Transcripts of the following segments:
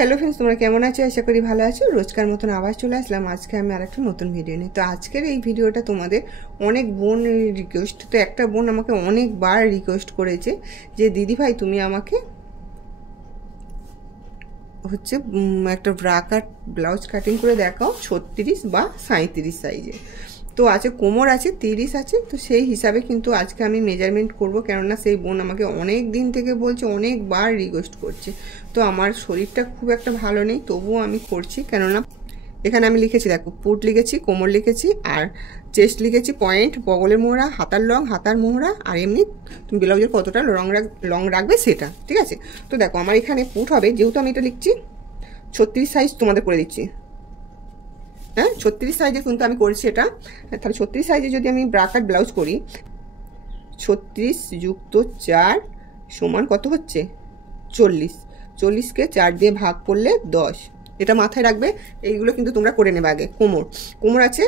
Hello friends, তোমরা কেমন আছো? আশা করি ভালো আছো। রোজকার মতন আবার চলে আসলাম আজকে আমি আরেকটা নতুন ভিডিও নিয়ে। তো আজকের এই ভিডিওটা তোমাদের অনেক বোন রিকোয়েস্ট, তো একটা বোন আমাকে অনেকবার রিকোয়েস্ট করেছে যে দিদি ভাই তুমি আমাকে হচ্ছে একটা ব্রা কাট ব্লাউজ কাটিং করে দেখাও 36 বা 37 সাইজে। তো আছে কোমর আছে 30 আছে, তো সেই হিসাবে কিন্তু আজকে আমি মেজারমেন্ট করব, কেননা সেই বোন আমাকে অনেক দিন থেকে বলছে, অনেকবার রিকোয়েস্ট করছে। তো আমার শরীরটা খুব একটা ভালো নেই, তবুও আমি করছি, কেননা এখানে আমি লিখেছি, দেখো পুট লিখেছি, কোমর লিখেছি, আর চেস্ট লিখেছি, পয়েন্ট, বগলের মোহরা, হাতার লং, হাতার মোহরা, আর এমনি তুমি ব্লাউজের কতটা লং রাখবে সেটা, ঠিক আছে। তো দেখো আমার এখানে পুট হবে, যেহেতু আমি এটা লিখছি 36 সাইজ, তোমাদের করে দিচ্ছি, হ্যাঁ 36 সাইজে কিন্তু আমি করছি এটা। তাহলে 36 সাইজে যদি আমি ব্রা কাট ব্লাউজ করি, 36 যুক্ত 4 সমান কত হচ্ছে 40। 40কে 4 দিয়ে ভাগ করলে 10, এটা মাথায় রাখবে। এইগুলো কিন্তু তোমরা করে নেবে আগে। কোমর আছে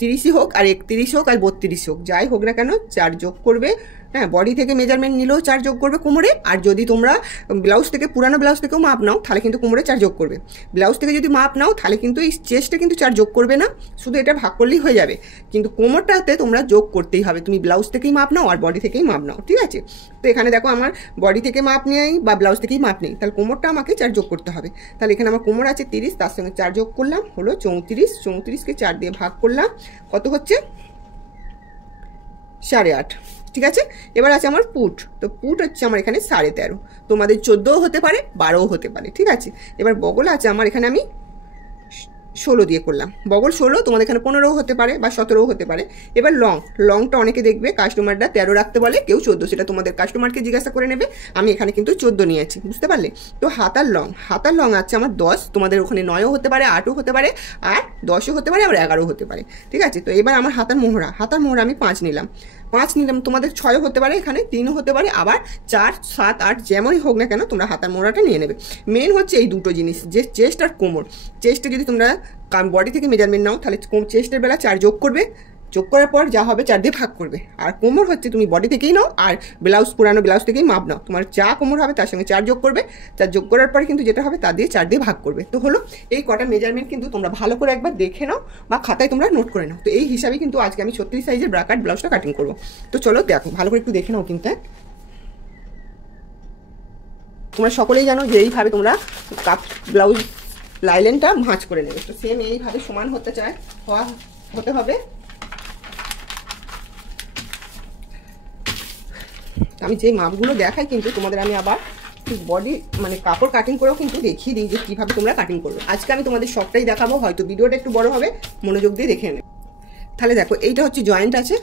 30ই হোক আর 31 হোক আর 32 হোক, যাই হোক না কেন 4 যোগ করবে। হ্যাঁ, বডি থেকে মেজারমেন্ট নিলেও 4 যোগ করবে কোমরে, আর যদি তোমরা ব্লাউজ থেকে পুরানো ব্লাউজ থেকেও মাপ নাও তাহলে কিন্তু কোমরে 4 যোগ করবে। ব্লাউজ থেকে যদি মাপ নাও তাহলে কিন্তু এই চেস্টে কিন্তু 4 যোগ করবে না, শুধু এটা ভাগ করলেই হয়ে যাবে। কিন্তু কোমরটাতে তোমরা যোগ করতেই হবে, তুমি ব্লাউজ থেকেই মাপ নাও আর বডি থেকেই মাপ নাও, ঠিক আছে। তো এখানে দেখো আমার বডি থেকে মাপ নেই বা ব্লাউজ থেকেই মাপ নেই, তাহলে কোমরটা আমাকে 4 যোগ করতে হবে। তাহলে এখানে আমার কোমর আছে 30, তার সঙ্গে 4 যোগ করলাম, হলো 34। 34কে 4 দিয়ে ভাগ করলাম, কত হচ্ছে 8.5, ঠিক আছে। এবার আছে আমার পুট, তো পুট হচ্ছে আমার এখানে 13.5, তোমাদের 14ও হতে পারে 12ও হতে পারে, ঠিক আছে। এবার বগল আছে আমার এখানে আমি 16 দিয়ে করলাম, বগল 16, তোমাদের এখানে 15ও হতে পারে বা 17ও হতে পারে। এবার লংটা অনেকে দেখবে কাস্টমাররা 13 রাখতে বলে, কেউ 14, সেটা তোমাদের কাস্টমারকে জিজ্ঞাসা করে নেবে। আমি এখানে কিন্তু 14 নিয়েছি, বুঝতে পারলে। তো হাতার লং আছে আমার 10, তোমাদের ওখানে 9ও হতে পারে, 8ও হতে পারে, আর 10ও হতে পারে, আবার 11ও হতে পারে, ঠিক আছে। তো এবার আমার হাতার মোহরা আমি 5 নিলাম, তোমাদের 6ও হতে পারে, এখানে 3ও হতে পারে, আবার 4, 7, 8 যেমনই হোক না কেন তোমরা হাতার মোহরাটা নিয়ে নেবে। মেন হচ্ছে এই দুটো জিনিস, যে চেস্ট আর কোমর। চেস্টে যদি তোমরা বডি থেকে মেজারমেন্ট নাও তাহলে চেস্টের বেলা 4 যোগ করবে, যোগ করার পর যা হবে 4 দিয়ে ভাগ করবে। আর কোমর হচ্ছে তুমি বডি থেকেই নাও আর পুরানো ব্লাউজ থেকেই মাপ নাও, তোমার যা কোমর হবে তার সঙ্গে 4 যোগ করবে, 4 যোগ করার পরে কিন্তু যেটা হবে তা দিয়ে 4 দিয়ে ভাগ করবে। তো হলো এই কটা মেজারমেন্ট কিন্তু তোমরা ভালো করে একবার দেখে নাও বা খাতায় তোমরা নোট করে নাও। তো এই হিসাবে কিন্তু আজকে আমি 36 সাইজের ব্রা কাট ব্লাউজটা কাটিং করবো। তো চলো দেখো, ভালো করে একটু দেখে নাও। কিন্তু তোমরা সকলেই জানো যে এইভাবে তোমরা কাট ব্লাউজ লাইলেনটা ভাঁজ করে নেবে, তো সেম এইভাবে সমান হতে হবে। আমি যে মাপগুলো দেখাই কিন্তু তোমাদের আমি আবার বডি মানে কাপড় কাটিং করেও কিন্তু দেখিয়ে দিই যে কীভাবে তোমরা কাটিং করবে। আজকে আমি তোমাদের সবটাই দেখাবো, হয়তো ভিডিওটা একটু বড় হবে, মনোযোগ দিয়ে দেখে নেবে। তাহলে দেখো এইটা হচ্ছে জয়েন্ট আছে,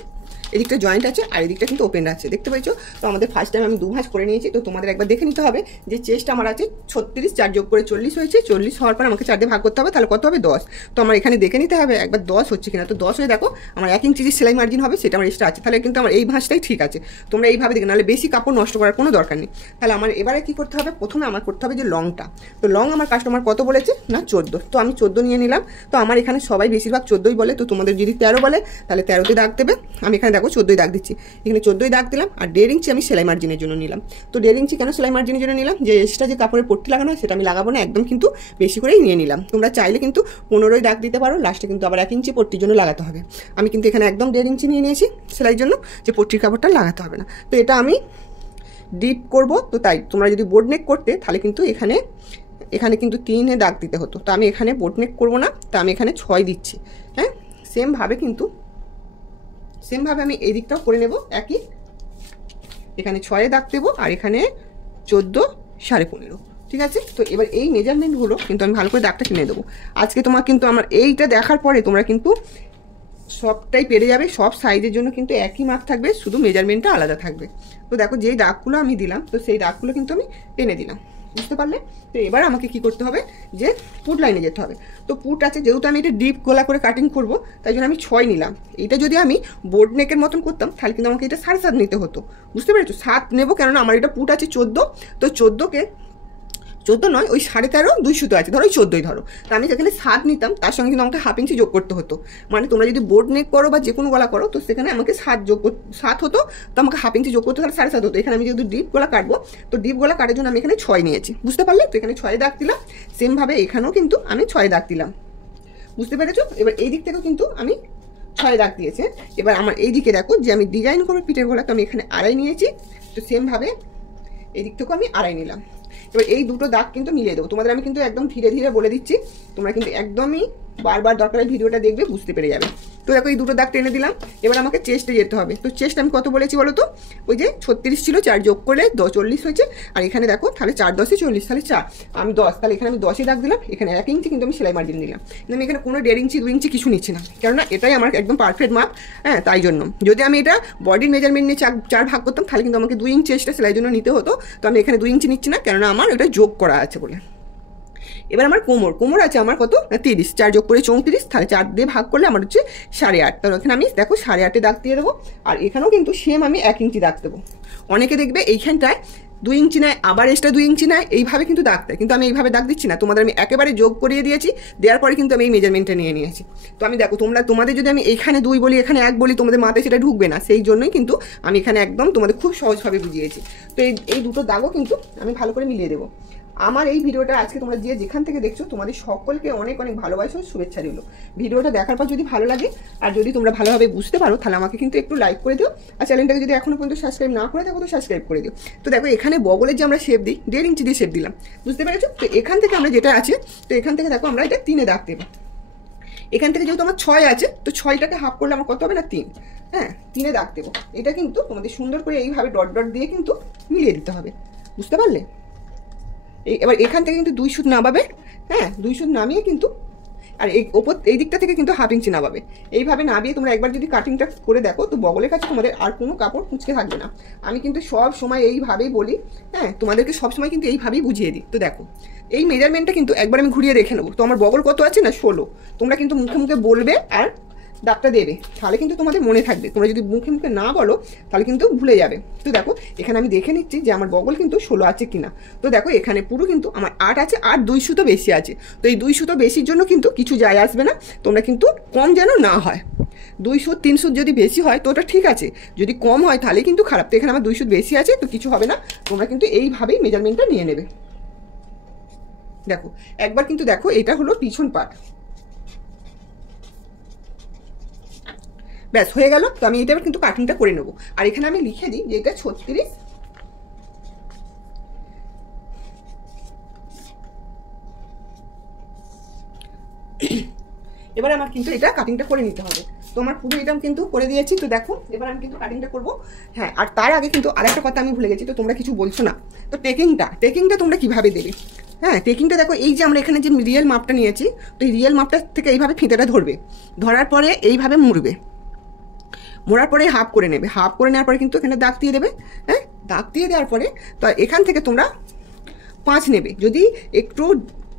এদিকটা জয়েন্ট আছে আর এদিকটা কিন্তু ওপেন আছে, দেখতে পাইছো। তো আমাদের ফার্স্ট টাইম আমি 2 ভাঁজ করে নিয়েছি। তো তোমাদের একবার দেখে নিতে হবে যে চেস্ট আমার আছে 36, 4 যোগ করে 40 হয়েছে, 40 হওয়ার পর আমাকে 4 দিয়ে ভাগ করতে হবে, তাহলে কত হবে 10। তো আমার এখানে দেখে নিতে হবে একবার 10 হচ্ছে কিনা। তো 10 হয়ে দেখো আমার 1 ইঞ্চি যে সেলাই মার্জিন হবে সেটা আমার এক্সট্রা আছে, তাহলে কিন্তু আমার এই ভাঁজটাই ঠিক আছে। তোমরা এইভাবে দেখে, নাহলে বেশি কাপড় নষ্ট করার কোনো দরকার নেই। তাহলে আমার এবারে কি করতে হবে, প্রথমে আমার করতে হবে যে লংটা। তো লং আমার কাস্টমার কত বলেছে না 14, তো আমি 14 নিয়ে নিলাম। তো আমার এখানে সবাই বেশিরভাগ 14ই বলে, তো তোমাদের যদি 13 বলে তাহলে 13তে দাগ দেবে। আমি এখানে দেখো 14ই দাগ দিচ্ছি, এখানে 14ই দাগ দিলাম। আর 1.5 ইঞ্চি আমি সেলাই মার্জিনের জন্য নিলাম। তো 1.5 ইঞ্চি কেন সেলাই মার্জিনের জন্য নিলাম, যে এক্সট্রা যে কাপড়ের পট্টি লাগানো হয় সেটা আমি লাগাবো না, একদম কিন্তু বেশি করেই নিয়ে নিলাম। তোমরা চাইলে কিন্তু 15ই দাগ দিতে পারো, লাস্টে কিন্তু আবার 1 ইঞ্চি পট্টির জন্য লাগাতে হবে। আমি কিন্তু এখানে একদম 1.5 ইঞ্চি নিয়ে নিয়েছি সেলাইয়ের জন্য, যে পট্টির কাপড়টা লাগাতে হবে না। তো এটা আমি ডিপ করব, তো তাই তোমরা যদি বোর্ড নেক করতে তাহলে কিন্তু এখানে কিন্তু 3-এ দাগ দিতে হতো। তো আমি এখানে বোর্ড নেক করবো না, তো আমি এখানে 6 দিচ্ছি। হ্যাঁ, সেমভাবে আমি এই দিকটাও করে নেব একই, এখানে 6-এ দাগ দেবো আর এখানে 14, 15.5, ঠিক আছে। তো এবার এই মেজারমেন্টগুলো কিন্তু আমি ভালো করে দাগটা কিনে দেবো আজকে। তোমার কিন্তু আমার এইটা দেখার পরে তোমরা কিন্তু সবটাই পেরে যাবে, সব সাইজের জন্য কিন্তু একই মাপ থাকবে, শুধু মেজারমেন্টটা আলাদা থাকবে। তো দেখো যেই দাগগুলো আমি দিলাম, তো সেই দাগগুলো কিন্তু আমি টেনে দিলাম, বুঝতে পারলে? তো এবার আমাকে কি করতে হবে, যে পুট লাইনে যেতে হবে। তো পুট আছে, যেহেতু আমি এটা ডিপ গলা করে কাটিং করব, তাই জন্য আমি 6 নিলাম। এটা যদি আমি বোর্ড নেকের মতন করতাম তাহলে কিন্তু আমাকে এটা 7.5 নিতে হতো, বুঝতে পেরেছো? 7 নেবো, কেননা আমার এটা পুট আছে 14, তো 14কে 14 নয়, ওই 13.5 2 সুতো আছে, ধরো 14ই ধরো। তো আমি যেখানে 7 নিতাম তার সঙ্গে কিন্তু আমাকে 1/2 ইঞ্চি যোগ করতে হতো। মানে তোমরা যদি বোর্ড নেক করো বা যে কোনো গলা করো, তো সেখানে আমাকে 7 হতো, তো আমাকে 1/2 ইঞ্চি যোগ করতে হলে 7.5 হতো। এখানে আমি যেহেতু ডিপ গলা কাটবো, তো ডিপ গলা কাটার জন্য আমি এখানে 6 নিয়েছি, বুঝতে পারলে? তো এখানে 6 দাগ দিলাম, সেমভাবে এখানেও কিন্তু আমি 6 দাগ দিলাম, বুঝতে পেরেছো? এবার এই দিক থেকেও কিন্তু আমি 6 দাগ দিয়েছে। এবার আমার এই দিকে দেখো, যে আমি ডিজাইন করবো পিঠের গলা, তো আমি এখানে 2.5 নিয়েছি, তো সেমভাবে এই দিক থেকেও আমি 2.5 নিলাম। এবার এই দুটো দাগ কিন্তু মিলিয়ে দেবো। তোমাদের আমি কিন্তু একদম ধীরে ধীরে বলে দিচ্ছি, তোমরা কিন্তু একদমই বারবার দরকার ভিডিওটা দেখবে, বুঝতে পেরে যাবে। তো দেখো এই দুটো দাগ টেনে দিলাম। এবার আমাকে চেস্টে যেতে হবে। তো চেস্ট আমি কত বলেছি বলো তো? ওই যে 36 ছিল, 4 যোগ করলে 40 হয়েছে। আর এখানে দেখো, তাহলে 4 10 40, তাহলে 4 আমি 10, তাহলে এখানে আমি 10 দাগ দিলাম। এখানে 1 ইঞ্চি কিন্তু আমি সেলাই মার্জিন দিলাম, কিন্তু আমি এখানে কোনো 1.5 ইঞ্চি 2 ইঞ্চি কিছু নিচ্ছি না, কেননা এটাই আমার একদম পারফেক্ট মাপ। হ্যাঁ, তাই জন্য যদি আমি এটা বডির মেজারমেন্ট নিয়ে 4 ভাগ করতাম, তাহলে কিন্তু আমাকে 2 ইঞ্চি এক্সট্রা সেলাই জন্য নিতে হতো। তো আমি এখানে 2 ইঞ্চি নিচ্ছি না, কেননা আমার ওটা যোগ করা আছে বলে। এবার আমার কোমর আছে আমার কত, 30, 4 যোগ করে 34, তাহলে 4 দিয়ে ভাগ করলে আমার হচ্ছে 8.5। তাহলে এখানে আমি দেখো 8.5 দাগ দিয়ে দেবো। আর এখানেও কিন্তু সেম আমি 1 ইঞ্চি দাগ দেবো। অনেকে দেখবে এইখানটায় 2 ইঞ্চি নেয়, আবার এক্সট্রা 2 ইঞ্চি নেয়, এইভাবে কিন্তু দাগ দেয়, কিন্তু আমি এইভাবে দাগ দিচ্ছি না। তোমাদের আমি একেবারে যোগ করিয়ে দিয়েছি, দেওয়ার পরে কিন্তু আমি এই মেজারমেন্টটা নিয়ে নিয়েছি। তো আমি দেখো, তোমাদের যদি আমি এখানে 2 বলি, এখানে 1 বলি, তোমাদের মাথায় সেটা ঢুকবে না, সেই জন্যই কিন্তু আমি এখানে একদম তোমাদের খুব সহজভাবে বুঝিয়েছি। তো এই দুটো দাগও কিন্তু আমি ভালো করে মিলিয়ে দেবো। আমার এই ভিডিওটা আজকে তোমরা যে যেখান থেকে দেখছো, তোমাদের সকলকে অনেক অনেক ভালোবাসা ও শুভেচ্ছা রইল। ভিডিওটা দেখার পর যদি ভালো লাগে আর যদি তোমরা ভালোভাবে বুঝতে পারো, তাহলে আমাকে কিন্তু একটু লাইক করে দিও। আর চ্যানেলটাকে যদি এখনো পর্যন্ত সাবস্ক্রাইব না করে থাকো, তো সাবস্ক্রাইব করে দিও। তো দেখো, এখানে বগলের যে আমরা শেপ দিই, 1.5 ইঞ্চি দিয়ে শেপ দিলাম, বুঝতে পেরেছো? তো এখান থেকে আমরা যেটা আছে, তো এখান থেকে দেখো আমরা এটা 3-এ দাগ দেবো। এখান থেকে যেহেতু আমার 6 আছে, তো 6টাকে হাফ করলে আমার কত হবে না, 3। হ্যাঁ, 3-এ দাগ দেবো। এটা কিন্তু তোমাদের সুন্দর করে এইভাবে ডট ডট দিয়ে কিন্তু মিলিয়ে দিতে হবে, বুঝতে পারলে? এবার এখান থেকে কিন্তু 2 সুত নামাবে। হ্যাঁ, 2 সুত নামিয়ে কিন্তু, আর এই দিকটা থেকে কিন্তু 1/2 ইঞ্চি নামাবে। এইভাবে নামিয়ে তোমরা একবার যদি কাটিংটা করে দেখো, তো বগলের কাছে তোমাদের আর কোনো কাপড় কুঁচকে থাকবে না। আমি কিন্তু সব সময় এইভাবেই বলি, হ্যাঁ, তোমাদেরকে সব সময় কিন্তু এইভাবেই বুঝিয়ে দিই। তো দেখো, এই মেজারমেন্টটা কিন্তু একবার আমি ঘুরিয়ে দেখে নেবো। তো আমার বগল কত আছে না, 16। তোমরা কিন্তু মুখে মুখে বলবে আর দাগটা দেবে, তাহলে কিন্তু তোমাদের মনে থাকবে। তোমরা যদি মুখে মুখে না বলো, তাহলে কিন্তু ভুলে যাবে। তো দেখো, এখানে আমি দেখে নিচ্ছি যে আমার বগল কিন্তু 16 আছে কিনা। তো দেখো, এখানে পুরো কিন্তু আমার 8 আছে, আর 2 সুতো বেশি আছে। তো এই 2 সুতো বেশির জন্য কিন্তু কিছু যায় আসবে না। তোমরা কিন্তু কম যেন না হয়, 2 সুত 3 সুত যদি বেশি হয় তো ওটা ঠিক আছে, যদি কম হয় তাহলে কিন্তু খারাপ। তো এখানে আমার 2 সুত বেশি আছে, তো কিছু হবে না। তোমরা কিন্তু এইভাবেই মেজারমেন্টটা নিয়ে নেবে। দেখো, একবার কিন্তু দেখো, এটা হলো পিছন পাট, ব্যাস হয়ে গেল। তো আমি এটা কিন্তু কাটিংটা করে নেবো। আর এখানে আমি লিখে দিই যে এটা 36। এবার আমার কিন্তু এটা কাটিংটা করে নিতে হবে। তো আমার পুরো এটা কিন্তু করে দিয়েছি। তো দেখো, এবার আমি কিন্তু কাটিংটা করবো। হ্যাঁ, আর তার আগে কিন্তু আরেকটা কথা আমি ভুলে গেছি, তো তোমরা কিছু বলছো না। তো টেকিংটা তোমরা কিভাবে দেবে? হ্যাঁ, টেকিংটা দেখো, এই যে আমরা এখানে যে রিয়েল মাপটা নিয়েছি, তো এই রিয়েল মাপটা থেকে এইভাবে ফিতেটা ধরবে, ধরার পরে এইভাবে মুড়বে, মোড়ার পরে হাফ করে নেবে। হাফ করে নেওয়ার পরে কিন্তু এখানে দাগ দিয়ে দেবে। হ্যাঁ, দাগ দিয়ে দেওয়ার পরে তো এখান থেকে তোমরা 5 নেবে। যদি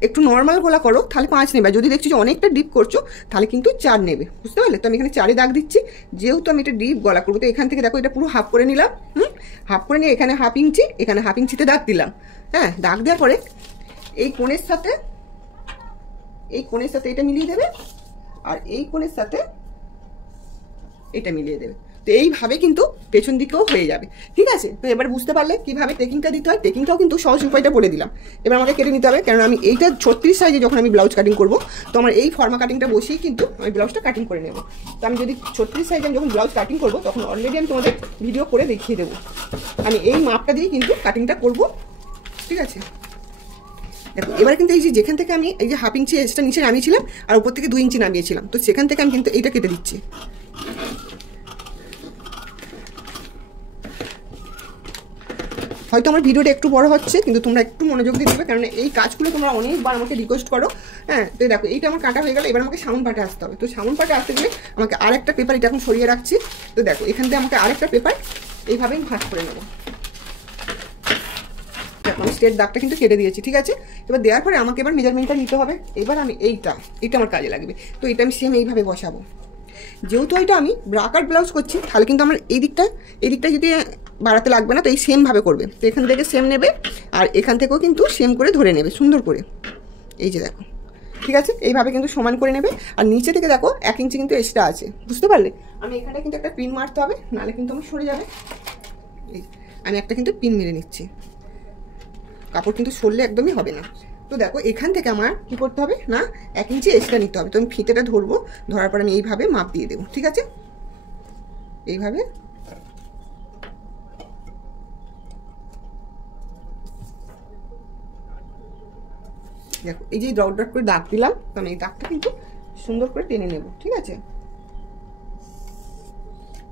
একটু নর্মাল গলা করো, তাহলে 5 নেবে। যদি দেখছো যে অনেকটা ডিপ করছো, তাহলে কিন্তু 4 নেবে, বুঝতে পারলে? তো আমি এখানে 4-এ দাগ দিচ্ছি, যেহেতু আমি এটা ডিপ গলা করবো। তো এখান থেকে দেখো, এটা পুরো হাফ করে নিলাম। হাফ করে নিয়ে এখানে 1/2 ইঞ্চি, এখানে 1/2 ইঞ্চিতে দাগ দিলাম। হ্যাঁ, দাগ দেওয়ার পরে এই কোণের সাথে এটা মিলিয়ে দেবে, আর এই কোণের সাথে এটা মিলিয়ে দেবে। তো এইভাবে কিন্তু পেছন দিকেও হয়ে যাবে, ঠিক আছে? তো এবার বুঝতে পারলে কিভাবে টেকিংটা দিতে হয়। টেকিংটাও কিন্তু সহজ উপায়টা বলে দিলাম। এবার আমাকে কেটে নিতে হবে, কারণ আমি এইটা 36 সাইজে যখন আমি ব্লাউজ কাটিং করবো, তো আমার এই ফর্মা কাটিংটা বসেই কিন্তু আমি ব্লাউজটা কাটিং করে নেবো। তো আমি যদি 36 সাইজে যখন ব্লাউজ কাটিং করবো, তখন অলরেডি আমি তোমাদের ভিডিও করে দেখিয়ে দেবো। আমি এই মাপটা দিয়ে কিন্তু কাটিংটা করবো, ঠিক আছে? দেখো, এবার কিন্তু এই যে যেখান থেকে আমি এই যে 1/2 ইঞ্চি এক্সট্রা নিচে নামিয়েছিলাম, আর উপর থেকে 2 ইঞ্চি নামিয়েছিলাম, তো সেখান থেকে আমি কিন্তু এইটা কেটে দিচ্ছি। হয়তো আমার ভিডিওটা একটু বড় হচ্ছে, কিন্তু তোমরা একটু মনোযোগ দিয়ে দেবে, কারণ এই কাজগুলো তোমরা অনেকবার আমাকে রিকোয়েস্ট করো। হ্যাঁ, তো দেখো, এইটা আমার কাটা হয়ে গেল। এবার আমাকে সামন পাটে আসতে হবে। তো সামন পাটে আসতে গেলে আমাকে আরেকটা পেপার, এটা এখন সরিয়ে রাখছি। তো দেখো, এখান থেকে আমাকে আরেকটা পেপার এইভাবেই ভাঁজ করে নেবো। দেখো আমি স্ট্রেট দাগটা কিন্তু কেটে দিয়েছি, ঠিক আছে। এবার দেওয়ার পরে আমাকে এবার মেজারমেন্টটা নিতে হবে। এবার আমি এইটা আমার কাজে লাগবে, তো এটা আমি সেম এইভাবে বসাবো। যেহেতু এটা আমি ব্রাকার ব্লাউজ করছি, তাহলে কিন্তু আমার এই দিকটা যদি বাড়াতে লাগবে না, তো এই সেমভাবে করবে। তো এখান থেকে সেম নেবে, আর এখান থেকেও কিন্তু সেম করে ধরে নেবে সুন্দর করে, এই যে দেখো, ঠিক আছে। এইভাবে কিন্তু সমান করে নেবে। আর নিচে থেকে দেখো 1 ইঞ্চি কিন্তু এক্সট্রা আছে, বুঝতে পারলে। আমি এখানে কিন্তু একটা পিন মারতে হবে, নাহলে কিন্তু আমার সরে যাবে। আমি একটা কিন্তু পিন মেরে নিচ্ছি, কাপড় কিন্তু সরলে একদমই হবে না। তো দেখো এখান থেকে আমার কি করতে হবে না, 1 ইঞ্চি এক্সট্রা নিতে হবে। তো আমি ফিতেটা ধরবো, ধরার পর আমি এইভাবে মাপ দিয়ে দেবো, ঠিক আছে। এইভাবে দেখো, এই যে ডট ডট করে দাগ দিলাম, তো আমি এই দাগটা কিন্তু সুন্দর করে টেনে নেব, ঠিক আছে।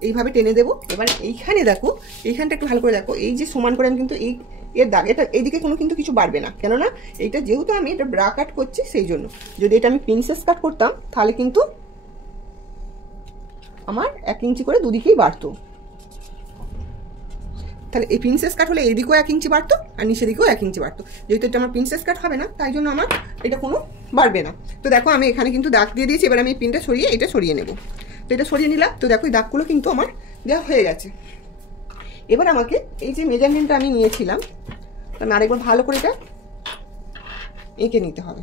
এইভাবে টেনে দেবো। এবার এইখানে দেখো, এইখানটা একটু ভালো করে দেখো, এই যে সমান করে আমি কিন্তু এর দাগ, এটা এইদিকে কোনো কিন্তু কিছু বাড়বে না, কেননা এইটা যেহেতু আমি এটা ব্রা কাট করছি সেই জন্য। যদি এটা আমি প্রিন্সেস কাট করতাম, তাহলে কিন্তু আমার 1 ইঞ্চি করে দুদিকেই বাড়তো। তাহলে এই প্রিন্সেস কাট হলে এইদিকেও 1 ইঞ্চি বাড়তো, আর নিচের দিকেও 1 ইঞ্চি বাড়তো। যেহেতু এটা আমার প্রিন্সেস কাট হবে না, তাই জন্য আমার এটা কোনো বাড়বে না। তো দেখো আমি এখানে কিন্তু দাগ দিয়ে দিয়েছি। এবার আমি এই পিনটা সরিয়ে এটা সরিয়ে নেব। তো এটা সরিয়ে নিলাম। তো দেখো এই দাগগুলো কিন্তু আমার দেওয়া হয়ে গেছে। এবার আমাকে এই যে মেজারমেন্টটা আমি নিয়েছিলাম, আমি আরেকবার ভালো করে এটা এঁকে নিতে হবে।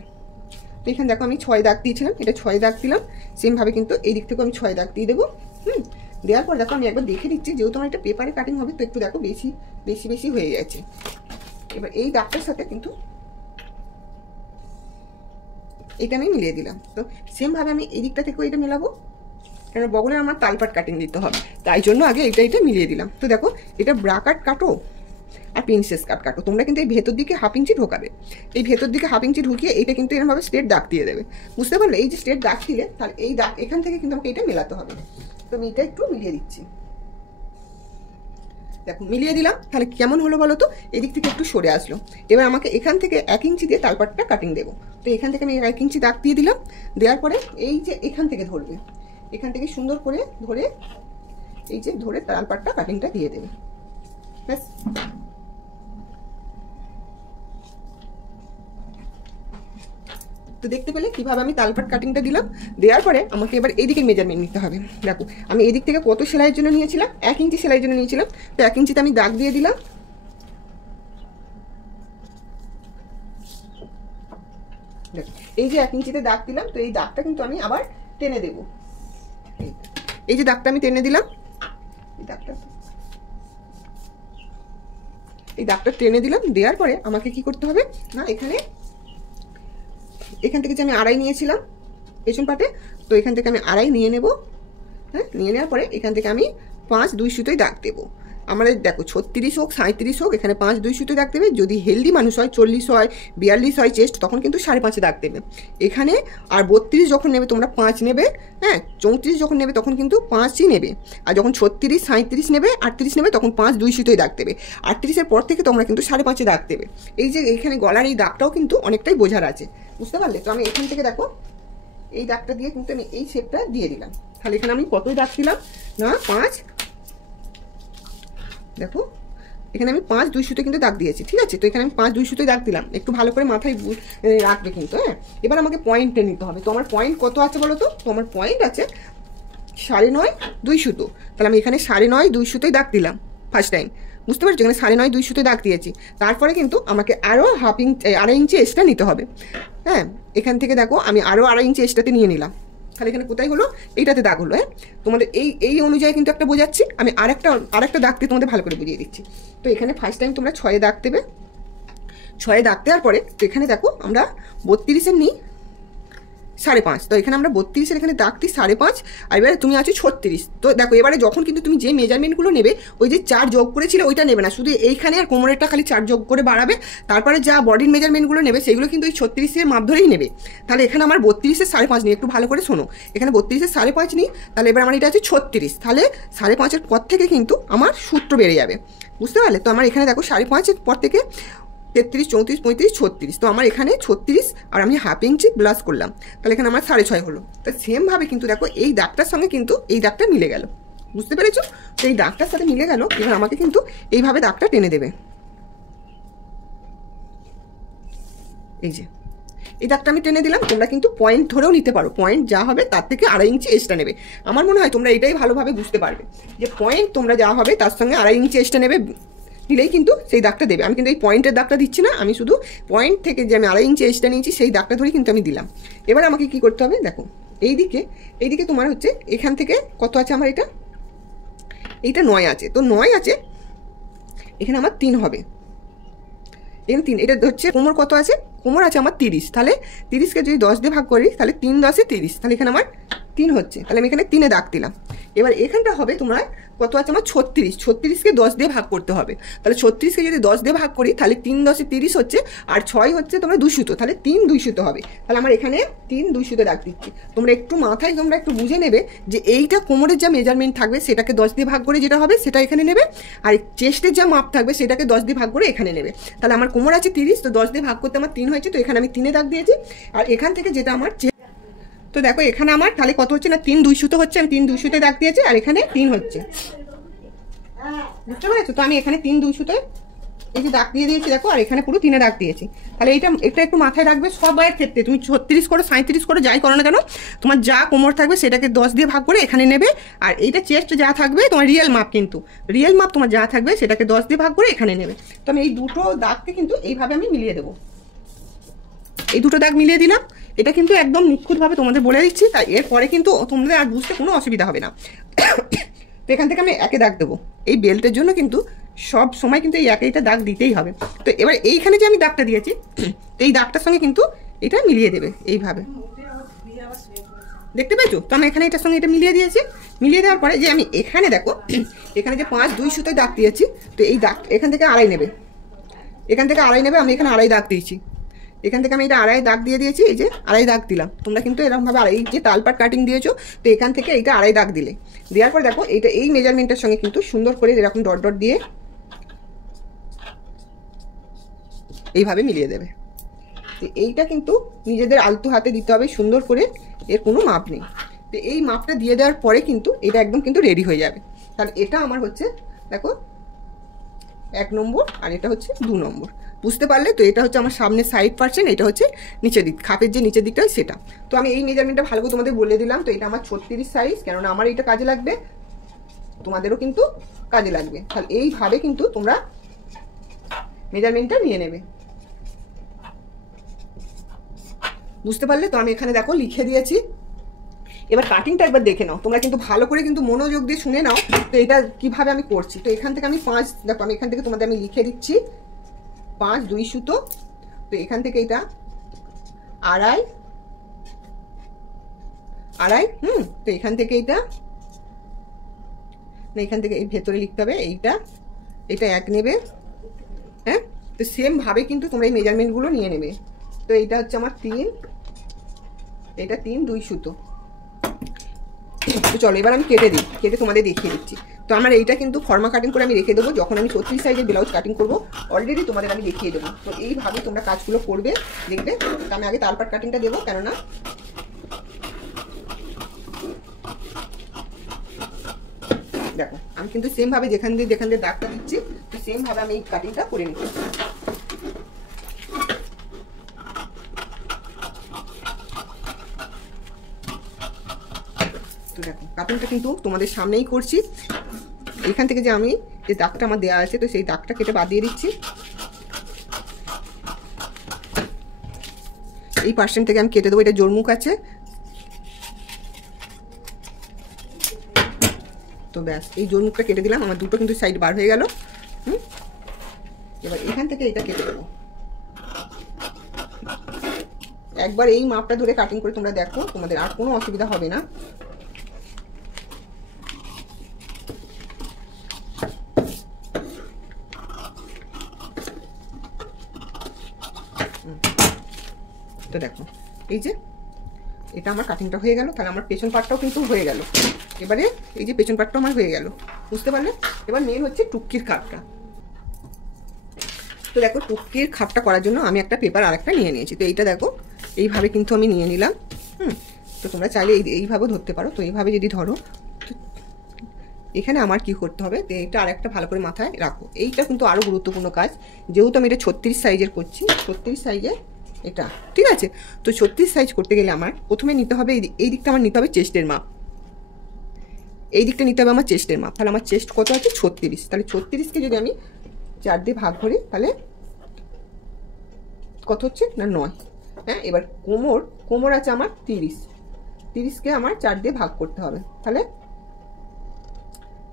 তো এখানে দেখো আমি 6 দাগ দিয়েছিলাম, এটা 6 দাগ দিলাম। সেমভাবে কিন্তু এই দিক থেকেও আমি 6 দাগ দিয়ে দেবো। দেওয়ার পর দেখো আমি একবার দেখে দিচ্ছি, যেহেতু আমার এটা পেপারে কাটিং হবে, তো একটু দেখো বেশি হয়ে গেছে। এবার এই দাগটার সাথে কিন্তু এটা আমি মিলিয়ে দিলাম। তো সেমভাবে আমি এই দিকটা থেকেও এটা মেলাবো, কারণ বগলে আমার তালপাট কাটিং দিতে হবে, তাই জন্য আগে এটা মিলিয়ে দিলাম। তো দেখো এটা ব্রা কাট কাটো আর প্রিন্সেস কাট কাটো, তোমরা কিন্তু এই ভেতর দিকে 1/2 ইঞ্চি ঢোকাবে। এই ভেতর দিকে 1/2 ইঞ্চি ঢুকিয়ে এইটা কিন্তু এরকমভাবে স্ট্রেট দাগ দিয়ে দেবে, বুঝতে পারলে। এই যে স্ট্রেট দাগ দিলে, তাহলে এই দাগ এখান থেকে কিন্তু আমাকে এটা মেলাতে হবে। তো আমি এটা একটু মিলিয়ে দিচ্ছি, দেখো মিলিয়ে দিলাম। তাহলে কেমন হলো বলো তো, এদিক থেকে একটু সরে আসলো। এবার আমাকে এখান থেকে 1 ইঞ্চি দিয়ে তালপাটটা কাটিং দেবো। তো এখান থেকে আমি 1 ইঞ্চি দাগ দিয়ে দিলাম। দেওয়ার পরে এই যে এখান থেকে ধরবে, এখান থেকে সুন্দর করে ধরে এই যে ধরে তালপাটটা কাটিংটা দিয়ে দেবে, ব্যাস। তো দেখতে পেলে কিভাবে আমি তালপাট কাটিংটা দিলাম। দেওয়ার পরে আমাকে এবার এইদিকে মেজারমেন্ট নিতে হবে। দেখো আমি এদিক থেকে কত সেলাইয়ের জন্য নিয়েছিলাম, 1 ইঞ্চি সেলাইয়ের জন্য নিয়েছিলাম। তো 1 ইঞ্চিতে আমি দাগ দিয়ে দিলাম। দেখো এই যে 1 ইঞ্চিতে দাগ দিলাম, তো এই দাগটা কিন্তু আমি আবার টেনে দেব। এই যে দাগটা আমি টেনে দিলাম, এই দাগটা টেনে দিলাম। দেওয়ার পরে আমাকে কি করতে হবে না, এখান থেকে যে আমি 2.5 নিয়েছিলাম পেছন পাটে, তো এখান থেকে আমি 2.5 নিয়ে নেব। হ্যাঁ, নিয়ে নেওয়ার পরে এখান থেকে আমি 5 2 সুতোয় দাগ দেবো। আমাদের দেখো 36 হোক 37 হোক, এখানে 5 2 সুতোয় দাগ দেবে। যদি হেলদি মানুষ হয়, 40 হয়, 42 হয় চেস্ট, তখন কিন্তু 5.5 দাগ দেবে এখানে। আর 32 যখন নেবে তোমরা 5 নেবে। হ্যাঁ, 34 যখন নেবে তখন কিন্তু 5ই নেবে। আর যখন 36 37 নেবে, 38 নেবে, তখন 5 2 সুতোয় দাগ দেবে। 38-এর পর থেকে তোমরা কিন্তু 5.5 দাগ দেবে। এই যে এখানে গলার এই দাগটাও কিন্তু অনেকটাই বোঝার আছে, বুঝতে পারলে। তো আমি এখান থেকে দেখো এই দাগটা দিয়ে কিন্তু আমি এই শেপটা দিয়ে দিলাম। তাহলে এখানে আমি কতই দাগ দিলাম না, 5। দেখো এখানে আমি 5 2 সুতো কিন্তু দাগ দিয়েছি, ঠিক আছে। তো এখানে আমি 5 2 সুতোই দাগ দিলাম, একটু ভালো করে মাথায় রাখবে কিন্তু। হ্যাঁ, এবার আমাকে পয়েন্টে নিতে হবে। তো আমার পয়েন্ট কত আছে বলো তো? তো আমার পয়েন্ট আছে 9.5 2 সুতো। তাহলে আমি এখানে 9.5 2 সুতোই দাগ দিলাম ফার্স্ট টাইম, বুঝতে পারছো। এখানে 9.5 2 সুতোই দাগ দিয়েছি। তারপরে কিন্তু আমাকে আরও 2.5 ইঞ্চি এক্সট্রা নিতে হবে। হ্যাঁ, এখান থেকে দেখো আমি আরও 2.5 ইঞ্চি এক্সট্রাতে নিয়ে নিলাম। তাহলে এখানে কোথায় হলো, এইটাতে দাগ হলো। হ্যাঁ, তোমাদের এই অনুযায়ী কিন্তু একটা বোঝাচ্ছি আমি। আরেকটা দাগ দিয়ে তোমাদের ভালো করে বুঝিয়ে দিচ্ছি। তো এখানে ফার্স্ট টাইম তোমরা 6 দাগ দেবে। 6 দাগ দেওয়ার পরে তো এখানে দেখো আমরা 32-এর নিই 5.5। তো এখানে আমরা 32-এর এখানে দাগ দিই 5.5। আর এবারে তুমি আছো 36। তো দেখো এবারে যখন কিন্তু তুমি যে মেজারমেন্টগুলো নেবে, ওই যে 4 যোগ করেছিলে ওইটা নেবে না, শুধু এইখানে আর কোমরেরটা খালি 4 যোগ করে বাড়াবে। তারপরে যা বডির মেজারমেন্টগুলো নেবে সেগুলো কিন্তু ওই 36-এর মাপ ধরেই নেবে। তাহলে এখানে আমার 32-এর 5.5 নিই, একটু ভালো করে শোনো। এখানে 32-এর 5.5 নিই, তাহলে এবার আমার এটা আছে 36। তাহলে 5.5-এর পর থেকে কিন্তু আমার সূত্র বেড়ে যাবে, বুঝতে পারলে। তো আমার এখানে দেখো 5.5-এর পর থেকে 33 34 35 36। তো আমার এখানে 36 আর আমি 1/2 ইঞ্চি ব্লাউজ করলাম, তাহলে এখানে আমার 6.5 হলো। তো সেমভাবে কিন্তু দেখো এই দাগটার সঙ্গে কিন্তু এই দাগটা মিলে গেল, বুঝতে পেরেছো। তো এই দাগটার সাথে মিলে গেল। এবার আমাকে কিন্তু এইভাবে দাগটা টেনে দেবে। এই যে এই দাগটা আমি টেনে দিলাম। তোমরা কিন্তু পয়েন্ট ধরেও নিতে পারো, পয়েন্ট যা হবে তার থেকে 2.5 ইঞ্চি এক্সট্রা নেবে। আমার মনে হয় তোমরা এটাই ভালোভাবে বুঝতে পারবে যে পয়েন্ট তোমরা যা হবে তার সঙ্গে 2.5 ইঞ্চি এক্সট্রা নেবে, দিলেই কিন্তু সেই দাগটা দেবে। আমি কিন্তু এই পয়েন্টের দাগটা দিচ্ছি না, আমি শুধু পয়েন্ট থেকে যে আমি 2.5 ইঞ্চি এক্সট্রা নিয়েছি সেই দাগটা ধরেই কিন্তু আমি দিলাম। এবার আমাকে কি করতে হবে দেখো, এইদিকে তোমার হচ্ছে এখান থেকে কত আছে আমার, এইটা 9 আছে, তো 9 আছে, এখানে আমার 3 হবে, এখানে 3, এটা হচ্ছে কোমর কত আছে, কোমর আছে আমার 30, তাহলে 30কে যদি 10 দিয়ে ভাগ করি তাহলে 3 10 30, তাহলে এখানে আমার 3 হচ্ছে, তাহলে আমি এখানে 3-এ দাগ দিলাম। এবার এখানটা হবে তোমার কত আছে আমার 36, 36কে 10 দিয়ে ভাগ করতে হবে, তাহলে 36কে যদি 10 দিয়ে ভাগ করি তাহলে 3 10 30 হচ্ছে, আর 6 হচ্ছে তোমার 2 সুতো, তাহলে 3 2 সুতো হবে, তাহলে আমার এখানে 3 2 সুতো দাগ দিচ্ছি। তোমরা একটু মাথায় তোমরা একটু বুঝে নেবে যে এইটা কোমরের যা মেজারমেন্ট থাকবে সেটাকে 10 দিয়ে ভাগ করে যেটা হবে সেটা এখানে নেবে, আর চেস্টের যা মাপ থাকবে সেটাকে 10 দিয়ে ভাগ করে এখানে নেবে। তাহলে আমার কোমর আছে 30, তো 10 দিয়ে ভাগ করতে আমার 3 হয়েছে, তো এখানে আমি 3-এ দাগ দিয়েছি। আর এখান থেকে যেটা আমার, তো দেখো এখানে আমার তাহলে কত হচ্ছে না 3 2 সুতো হচ্ছে, আমি 3 2 সুতো দাগ দিয়েছি, আর এখানে 3 হচ্ছে, বুঝতে পেরেছো? তো আমি এখানে 3 2 সুতো এই যে দাগ দিয়ে দিয়েছি দেখো, আর এখানে পুরো 3-এ দাগ দিয়েছি। তাহলে এটা একটু মাথায় রাখবে সবার ক্ষেত্রে, তুমি 36 করো 37 করো যাই করো না কেন, তোমার যা কোমর থাকবে সেটাকে 10 দিয়ে ভাগ করে এখানে নেবে, আর এইটা চেস্ট যা থাকবে তোমার রিয়েল মাপ, কিন্তু রিয়েল মাপ তোমার যা থাকবে সেটাকে 10 দিয়ে ভাগ করে এখানে নেবে। তো আমি এই দুটো দাগকে কিন্তু এইভাবে আমি মিলিয়ে দেবো, এই দুটো দাগ মিলিয়ে দিলাম। এটা কিন্তু একদম নিখুঁতভাবে তোমাদের বলে দিচ্ছি, তাই এরপরে কিন্তু তোমাদের আর বুঝতে কোনো অসুবিধা হবে না। তো এখান থেকে আমি একে দাগ দেবো, এই বেল্টের জন্য কিন্তু সব সময় কিন্তু এই একটা দাগ দিতেই হবে। তো এবার এইখানে যে আমি দাগটা দিয়েছি, তো এই দাগটার সঙ্গে কিন্তু এটা মিলিয়ে দেবে এইভাবে, দেখতে পেয়েছো? তো আমি এখানে এটার সঙ্গে এটা মিলিয়ে দিয়েছি। মিলিয়ে দেওয়ার পরে যে আমি এখানে দেখো, এখানে যে 5 2 সুতোয় দাগ দিয়েছি, তো এই দাগ এখান থেকে 2.5 নেবে, এখান থেকে 2.5 নেবে, আমি এখানে 2.5 দাগ দিয়েছি, এখান থেকে আমি এটা 2.5 দাগ দিয়ে দিয়েছি, এই যে 2.5 দাগ দিলাম। তোমরা কিন্তু এরকমভাবে এই যে তালপাট কাটিং দিয়েছো, তো এখান থেকে এইটা 2.5 দাগ দিলে, দেওয়ার পর দেখো এইটা এই মেজারমেন্টের সঙ্গে কিন্তু সুন্দর করে এরকম ডট ডট দিয়ে এইভাবে মিলিয়ে দেবে। তো এইটা কিন্তু নিজেদের আলতু হাতে দিতে হবে সুন্দর করে, এর কোনো মাপ নেই। তো এই মাপটা দিয়ে দেওয়ার পরে কিন্তু এটা একদম কিন্তু রেডি হয়ে যাবে। তাহলে এটা আমার হচ্ছে দেখো 1 নম্বর, আর এটা হচ্ছে 2 নম্বর, বুঝতে পারলে? তো এটা হচ্ছে আমার সামনে সাইড পার্সেন্ট, এটা হচ্ছে নিচের দিক, খাপের যে নিচের দিকটা সেটা। তো আমি এই মেজারমেন্টটা ভালো করে তোমাদের বলে দিলাম। তো এটা আমার 36 সাইজ, কেননা আমার এইটা কাজে লাগবে, তোমাদেরও কিন্তু কাজে লাগবে। তাহলে এইভাবে কিন্তু তোমরা মেজারমেন্টটা নিয়ে নেবে, বুঝতে পারলে? তো আমি এখানে দেখো লিখে দিয়েছি। এবার কাটিংটা একবার দেখে নাও, তোমরা কিন্তু ভালো করে কিন্তু মনোযোগ দিয়ে শুনে নাও তো এটা কিভাবে আমি করছি। তো এখান থেকে আমি 5, দেখো আমি এখান থেকে তোমাদের আমি লিখে দিচ্ছি 5 2 সুতো, তো এখান থেকে এটা 2.5 তো এখান থেকে এটা না, এখান থেকে এই ভেতরে লিখতে হবে, এটা 1 নেবে, হ্যাঁ? তো সেম ভাবে কিন্তু তোমরা এই মেজারমেন্টগুলো নিয়ে নেবে। তো এইটা হচ্ছে আমার 3, এটা 3 2 সুতো। তো চলো এবার আমি কেটে দিই, কেটে তোমাদের দেখিয়ে দিচ্ছি। তো আমার এইটা কিন্তু ফর্মা কাটিং করে আমি রেখে দেবো, যখন আমি 36 সাইজের ব্লাউজ কাটিং করবো অলরেডি তোমাদের আমি দেখিয়ে দেবো। তো এইভাবে তোমরা কাজগুলো করবে, দেখবে। তো আমি আগে তালপাট কাটিংটা দেবো, কেননা দেখো আমি কিন্তু সেম ভাবে যেখান দিয়ে দাগটা দিচ্ছি, তো সেম ভাবে আমি এই কাটিংটা করে নিচ্ছি। তো দেখো কাটিংটা কিন্তু তোমাদের সামনেই করছি। এখান থেকে যে আমি যে দাগটা আমার দেওয়া আছে, তো সেই দাগটা কেটে বাদ দিয়ে দিচ্ছি। এই পার্সেন্ট থেকে আমি কেটে দেবো, এটা জোরমুখ আছে। তো ব্যাস এই জোরমুখটা কেটে দিলাম, আমার দুটো কিন্তু সাইড বার হয়ে গেল। এবার এখান থেকে এটা কেটে দেবো। একবার এই মাপটা ধরে কাটিং করে তোমরা দেখো, তোমাদের আর কোনো অসুবিধা হবে না। তো দেখো এই যে এটা আমার কাটিংটা হয়ে গেল, তাহলে আমার পেছন পাটটাও কিন্তু হয়ে গেল। এবারে এই যে পেছন পাটটা আমার হয়ে গেল, বুঝতে পারলে? এবার মেন হচ্ছে টুকির খাপটা। তো দেখো টুকির খাপটা করার জন্য আমি একটা পেপার আর একটা নিয়ে নিয়েছি। তো এইটা দেখো এইভাবে কিন্তু আমি নিয়ে নিলাম। তো তোমরা চাইলে এইভাবেও ধরতে পারো। তো এইভাবে যদি ধরো, এখানে আমার কি করতে হবে, তো এইটা আর একটা ভালো করে মাথায় রাখো। এইটা কিন্তু আরও গুরুত্বপূর্ণ কাজ, যেহেতু আমি এটা 36 সাইজের করছি। 36 সাইজে এটা, ঠিক আছে। তো 36 সাইজ করতে গেলে আমার প্রথমে নিতে হবে এই দিকটা আমার নিতে হবে চেস্টের মাপ, এই দিকটা নিতে হবে আমার চেস্টের মাপ। তাহলে আমার চেস্ট কত আছে 36, তাহলে 36কে যদি আমি 4 দিয়ে ভাগ করি তাহলে কত হচ্ছে না 9। হ্যাঁ, এবার কোমর আছে আমার 30কে আমার 4 দিয়ে ভাগ করতে হবে, তাহলে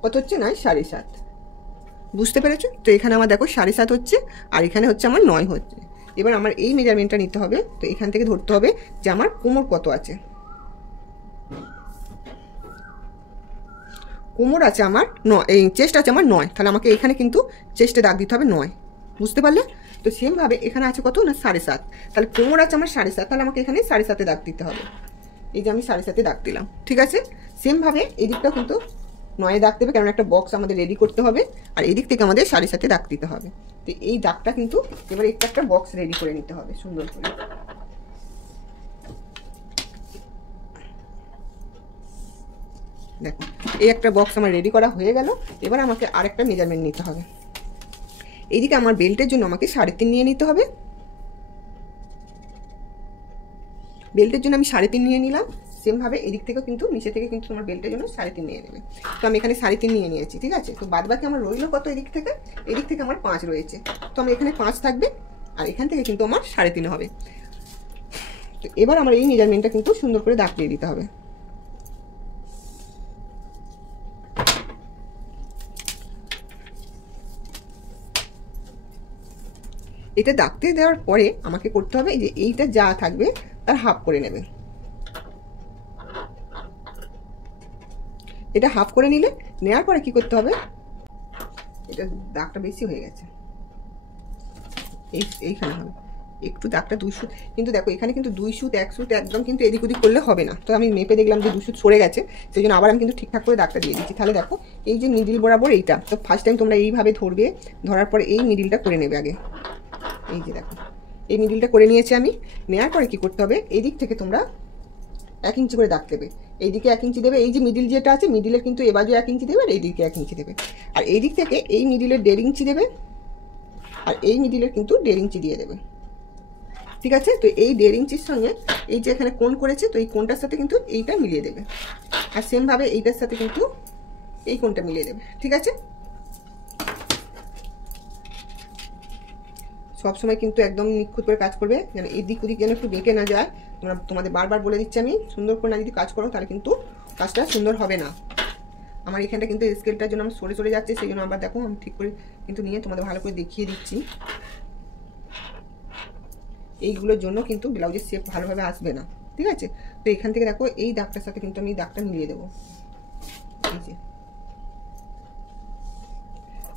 কত হচ্ছে না 7.5। বুঝতে পেরেছো? তো এখানে আমার দেখো 7.5 হচ্ছে, আর এখানে হচ্ছে আমার 9 হচ্ছে। এবার আমার এই মেজারমেন্টটা নিতে হবে। তো এখান থেকে ধরতে হবে যে আমার কোমর কত আছে। কোমর আছে আমার 9, এই চেস্ট আছে আমার 9, তাহলে আমাকে এখানে কিন্তু চেস্টে দাগ দিতে হবে 9। বুঝতে পারলে? তো সেমভাবে এখানে আছে কত না 7.5, তাহলে কোমর আছে আমার 7.5, তাহলে আমাকে এখানে 7.5 দাগ দিতে হবে। এই যে আমি 7.5 দাগ দিলাম, ঠিক আছে। সেমভাবে এই দিকটাও কিন্তু 9 দাগ দেবে, কারণ একটা বক্স আমাদের রেডি করতে হবে, আর এই দিক থেকে আমাদের 7.5 দাগ দিতে হবে। তো এই দাগটা কিন্তু এবার একটা বক্স রেডি করে নিতে হবে সুন্দর করে। দেখো এই একটা বক্স আমার রেডি করা হয়ে গেল। এবার আমাকে আরেকটা মেজারমেন্ট নিতে হবে। এইদিকে আমার বেল্টের জন্য আমাকে 3.5 নিয়ে নিতে হবে। বেল্টের জন্য আমি 3.5 নিয়ে নিলাম। সেমভাবে এদিক থেকেও কিন্তু নিচে থেকে কিন্তু তোমার বেল্টের জন্য 3.5 নিয়ে নেবে। তো আমি এখানে 3.5 নিয়ে নিয়েছি, ঠিক আছে। তো বাদ বাকি আমার রইলো কত এদিক থেকে আমার 5 রয়েছে। তো আমার এখানে 5 থাকবে, আর এখান থেকে কিন্তু আমার 3.5 হবে। তো এবার আমার এই মেজারমেন্টটা কিন্তু সুন্দর করে দাগ দিয়ে দিতে হবে। এটা দাগতে দেওয়ার পরে আমাকে করতে হবে যে এইটা যা থাকবে তার হাফ করে নেবে। এটা হাফ করে নিলে নেওয়ার পরে কি করতে হবে, এটা দাগটা বেশি হয়ে গেছে, এইখানে হবে একটু দাগটা 2 সুত, কিন্তু দেখো এখানে কিন্তু 2 সুত 1 সুত একদম কিন্তু এদিক ওদিক করলে হবে না। তো আমি মেপে দেখলাম যে 2 সুত সরে গেছে, সেই জন্য আবার আমি কিন্তু ঠিকঠাক করে দাগটা দিয়ে দিচ্ছি। তাহলে দেখো এই যে মিডিল বরাবর এইটা, তো ফার্স্ট টাইম তোমরা এইভাবে ধরবে, ধরার পরে এই মিডিলটা করে নেবে আগে। এই যে দেখো এই মিডিলটা করে নিয়েছি আমি। নেওয়ার পরে কি করতে হবে, এই দিক থেকে তোমরা 1 ইঞ্চি করে দাগ দেবে, এইদিকে 1 ইঞ্চি দেবে। এই যে মিডিল যেটা আছে মিডিলের কিন্তু এ বাজু 1 ইঞ্চি দেবে, আর এইদিকে 1 ইঞ্চি দেবে। আর এই দিক থেকে এই মিডিলের 1.5 ইঞ্চি দেবে, আর এই মিডিলের কিন্তু 1.5 ইঞ্চি দিয়ে দেবে, ঠিক আছে। তো এই 1.5 ইঞ্চির সঙ্গে এই যে এখানে কোণ করেছে, তো এই কোণটার সাথে কিন্তু এইটা মিলিয়ে দেবে, আর সেমভাবে এইটার সাথে কিন্তু এই কোণটা মিলিয়ে দেবে, ঠিক আছে। সবসময় কিন্তু একদম নিখুঁত করে কাজ করবে, যেন এদিক ওদিক যেন একটু বেঁকে না যায়। তোমাদের বারবার বলে দিচ্ছি আমি, সুন্দর করে না যদি কাজ করো তাহলে কিন্তু কাজটা সুন্দর হবে না। আমার এখানটা কিন্তু স্কেলটার জন্য আমার সরে যাচ্ছে, সেই জন্য আবার দেখো আমি ঠিক করে কিন্তু নিয়ে তোমাদের ভালো করে দেখিয়ে দিচ্ছি। এইগুলোর জন্য কিন্তু ব্লাউজের শেপ ভালোভাবে আসবে না, ঠিক আছে। তো এখান থেকে দেখো এই দাগটার সাথে কিন্তু আমি দাগটা মিলিয়ে দেবো। এই যে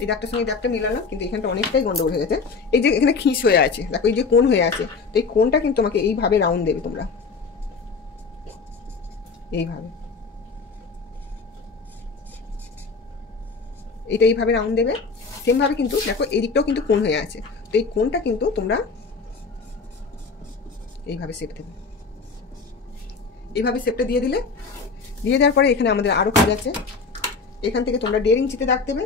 এই দাগটার সঙ্গে দাগটা মিলালাম, কিন্তু এখানটা অনেকটাই গন্ডগোল হয়ে গেছে। এই যে এখানে খিঁচ হয়ে আছে, দেখো এই যে কোণ হয়ে আছে, তো এই কোণটা কিন্তু আমাকে এইভাবে রাউন্ড দেবে তোমরা, এইভাবে এটা এইভাবে রাউন্ড দেবে। সেমভাবে কিন্তু দেখো এই দিকটাও কিন্তু কোণ হয়ে আছে, তো এই কোণটা কিন্তু তোমরা এইভাবে শেপ দেবে। এইভাবে শেপটা দিয়ে দেওয়ার পরে এখানে আমাদের আরও কাজ আছে। এখান থেকে তোমরা 1.5 ইঞ্চিতে দাগ দেবে,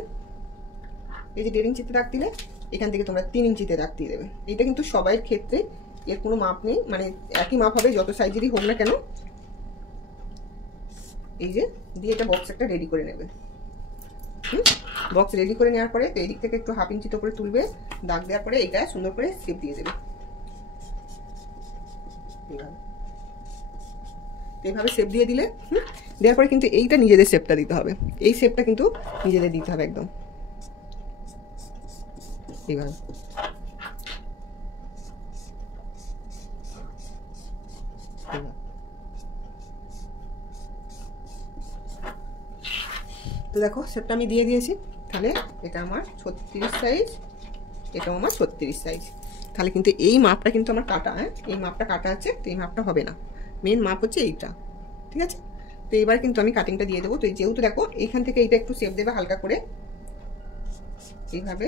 এই যে 1.5 ইঞ্চিতে দাগ দিলে এখান থেকে তোমরা 3 ইঞ্চিতে দাগ দিয়ে দেবে। এটা কিন্তু সবাই ক্ষেত্রে এর কোনো মাপ নেই, মানে একই মাপ হবে যত সাইজেরই হোক না কেন। এই যে দিয়ে এটা বক্স একটা রেডি করে নেবে। বক্স রেডি করে নেওয়ার পরে তো এই দিক থেকে একটু 1/2 ইঞ্চি করে তুলবে, দাগ দেওয়ার পরে এইটা সুন্দর করে শেপ দিয়ে দেবে। এইভাবে শেপ দিয়ে দিলে দেওয়ার পরে কিন্তু এইটা নিজেদের শেপটা দিতে হবে, এই শেপটা কিন্তু নিজেদের দিতে হবে একদম এইভাবে। তো দেখো শেপটা আমি দিয়ে দিয়েছি। তাহলে এটা আমার 36 সাইজ, এটাও আমার 36 সাইজ। তাহলে কিন্তু এই মাপটা কিন্তু আমার কাটা, হ্যাঁ এই মাপটা কাটা আছে, তো এই মাপটা হবে না, মেন মাপ হচ্ছে এইটা, ঠিক আছে। তো এবার কিন্তু আমি কাটিংটা দিয়ে দেবো। তো যেহেতু দেখো এইখান থেকে এইটা একটু শেপ দেবে হালকা করে এইভাবে,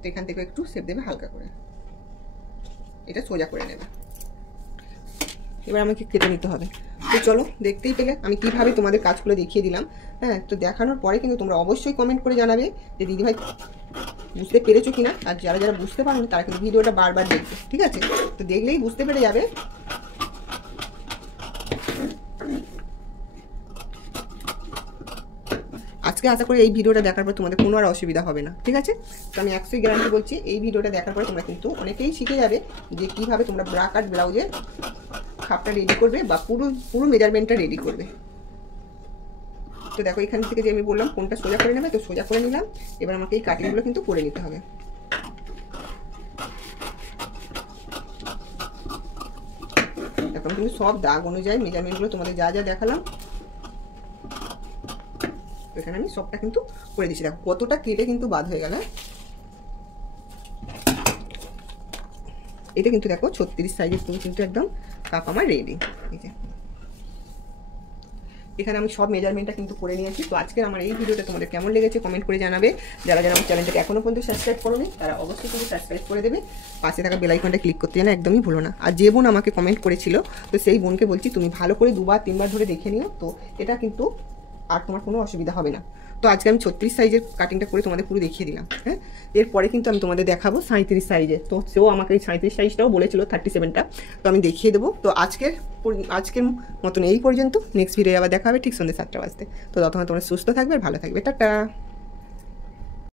তো এখান থেকে একটু শেপ দেবে হালকা করে, এটা সোজা করে নেবে। এবার আমাকে কেটে নিতে হবে। তো চলো, দেখতেই পেলে আমি কিভাবে তোমাদের কাজগুলো দেখিয়ে দিলাম। হ্যাঁ, তো দেখানোর পরে কিন্তু তোমরা অবশ্যই কমেন্ট করে জানাবে যে দিদিভাই বুঝতে পেরেছো কিনা, আর যারা যারা বুঝতে পারেন তারা কিন্তু ভিডিওটা বারবার দেখবে, ঠিক আছে? তো দেখলেই বুঝতে পেরে যাবে। আজকে আশা করি এই ভিডিওটা দেখার পর তোমাদের কোনো আর অসুবিধা হবে না, ঠিক আছে? তো আমি 100 গ্যারান্টি বলছি, এই ভিডিওটা দেখার পরে তোমরা কিন্তু অনেকেই শিখে যাবে যে কীভাবে তোমরা ব্রা কাট ব্লাউজের খাপটা রেডি করবে বা পুরো মেজারমেন্টটা রেডি করবে। তো দেখো এখান থেকে যে আমি বললাম কোনটা সোজা করে নেবে, তো সোজা করে নিলাম। এবার আমাকে এই কাটিংগুলো কিন্তু করে নিতে হবে। এখন কিন্তু সব দাগ অনুযায়ী মেজারমেন্টগুলো তোমাদের যা যা দেখালাম এখানে আমি সবটা কিন্তু করে দিচ্ছি। দেখো কতটা কেটে কিন্তু বাদ হয়ে গেল। এটা কিন্তু দেখো 36 সাইজের কিন্তু একদম কাপ আমার রেডি। এই যে এখানে আমি সব মেজারমেন্টটা কিন্তু করে নিয়েছি। তো আজকে আমার এই ভিডিওটা তোমাদের কেমন লেগেছে কমেন্ট করে জানাবে। যারা যারা আমার চ্যানেলটাকে এখনো পর্যন্ত সাবস্ক্রাইব করোনি তারা অবশ্যই কিন্তু সাবস্ক্রাইব করে দেবে। পাশে থাকা বেল আইকনটা ক্লিক করতে যেন একদমই ভুলো না। আর যে বোন আমাকে কমেন্ট করেছিল, তো সেই বোনকে বলছি তুমি ভালো করে 2বার 3বার ধরে দেখে নিও, তো এটা কিন্তু আর তোমার কোনো অসুবিধা হবে না। তো আজকে আমি 36 সাইজের কাটিংটা করে তোমাদের পুরো দেখিয়ে দিলাম। হ্যাঁ, এরপরে কিন্তু আমি তোমাদের দেখাবো 37 সাইজের। তো সেও আমাকে এই 37 সাইজটাও বলেছিল, 37টা, তো আমি দেখিয়ে দেবো। তো আজকের মতন এই পর্যন্ত। নেক্সট ভিডিও আবার দেখা হবে ঠিক সন্ধ্যে 7টা বাজতে। তো ততক্ষণ তোমরা সুস্থ থাকবে আর ভালো থাকবে। টাটা।